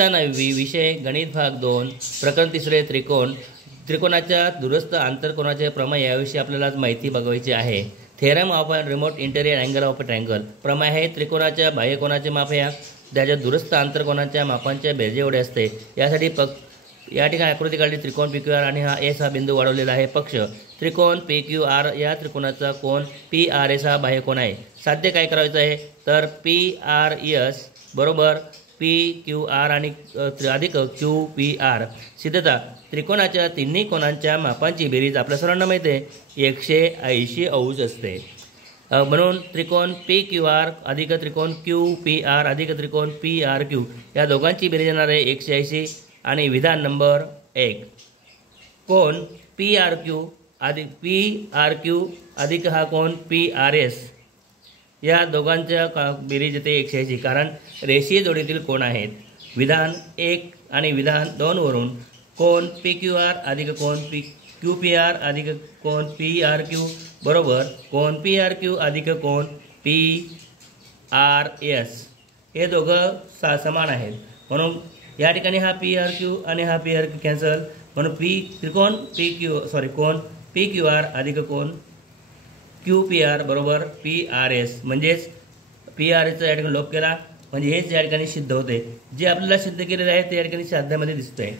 विषय गणित भाग 2 प्रकरण 3 त्रिकोण. त्रिकोणाच्या दुरस्थ आंतरकोनाचे प्रमेय याविषयी आपल्याला आज माहिती बघायची आहे. Theorem of a remote interior angle of a triangle. प्रमेय आहे त्रिकोणाच्या बाह्यकोनाचे माप या त्याच्या दुरस्थ आंतरकोनाच्या मापांच्या बेरजे एवढे असते. यासाठी या ठिकाणी आकृती काढली त्रिकोण PQR आणि हा एस हा बिंदू वाढवलेला आहे. पक्ष त्रिकोण PQR या त्रिकोणाचा कोन PRS हा बाह्यकोन आहे. साध्य काय करायचं आहे तर PRS बरोबर PQR आणि अधिक QPR. सिद्धता त्रिकोणाच्या तिन्ही कोनांच्या मापांची बेरीज आपल्या सर्वांना माहिती आहे 180 अंश असते. म्हणून त्रिकोण PQR अधिक त्रिकोण QPR अधिक त्रिकोण PRQ या दोघांची बेरीज येणार आहे 180. आणि विधान नंबर 1 कोन PRQ अधिक हा कोन PRS या दोघांच्या बेरीज येते 180 कारण रेषीय जोडीतील कोन आहेत. विधान 1 आणि विधान 2 वरून कोन PQR अधिक कोन QPR अधिक कोन PRQ बरोबर कोन PRQ अधिक कोन PRS हे दोघं समान आहेत. म्हणून या ठिकाणी हा PRQ आणि हा PRQ कॅन्सल. म्हणून कोन PQR अधिक कोन QPR बरोबर PRS म्हणजेच PRSचा या ठिकाणी लोप केला म्हणजे हेच या ठिकाणी सिद्ध होते. जे आपल्याला सिद्ध केलेले आहे ते या ठिकाणी साध्यामध्ये दिसतंय.